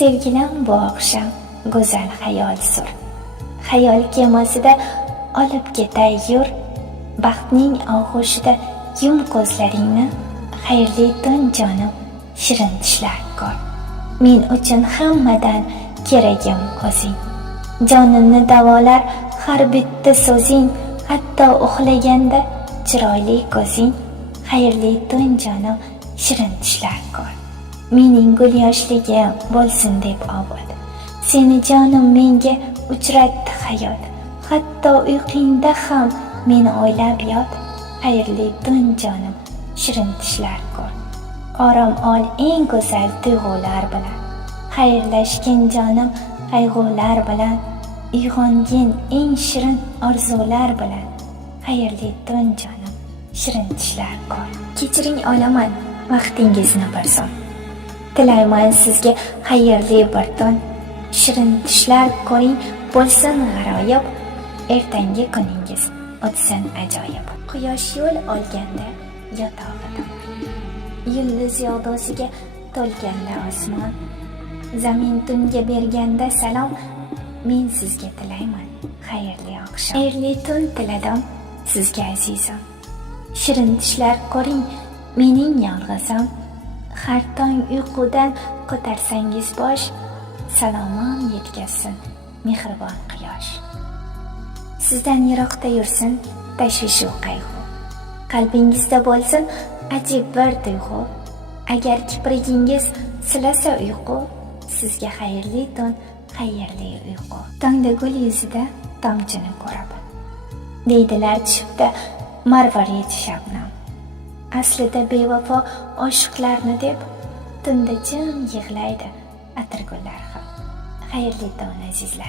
Sevgilim bu oqshom go'zal xayol sur. Xayol kemasida olib ketay yur. Baxtning og'ushida yum ko'zlaringni. Xayrli tun jonim, shirin tushlar ko'r. Men uchun hammadan keragim o'zing. Jonimni davolar har bitta so'zing, hatto uxlaganda chiroyli ko'zing. Xayrli tun jonim, shirin tushlar ko'r. Mening gul yoshligim bo'lsin deb obod. Seni jonim menga uchratdi hayot. Hatto uyqingda ham meni o'ylab yot. Xayrli tun jonim, shirin tushlar ko'r. Orom ol eng go'zal tuyg'ular bilan. Xayrlashgin jonim qayg'ular bilan. Uyg'ongin eng shirin orzular bilan. Xayrli tun jonim, shirin tushlar ko'r. Kechiring olaman vaqtingizni bir zum. Tilayman sizga xayrli bir tun. Shirin tushlar ko'ring, bo'lsin g'aroyib. Ertangi kuningiz o'tsin ajoyib. Quyosh yo'l olganda yotog'idan, yulduz yog'dusiga to'lganda osmon, zamin tunga berganda salom, men sizga tilayman xayrli oqshom. Xayrli tun tiladim sizga azizim. Shirin tushlar ko'ring, mening yolg'izim. Har tong uyqudan ko'tarsangiz bosh, salomim yetkazsin mehribon quyosh. Sizdan yiroqda yursin tashvish va qayg'u. Qalbingizda bo'lsin ajib bir tuyg'u. Agar kiprigingiz silasa uyqu, sizga xayrli tun, xayrli uyqu. Tongda gul yuzida tomchini ko'rib, deydilar tushibda marvarid shabnam. Aslida bevafo oshiqlarni deb tunda jim yig'laydi atirgullar ham. Xayrli tun azizlar.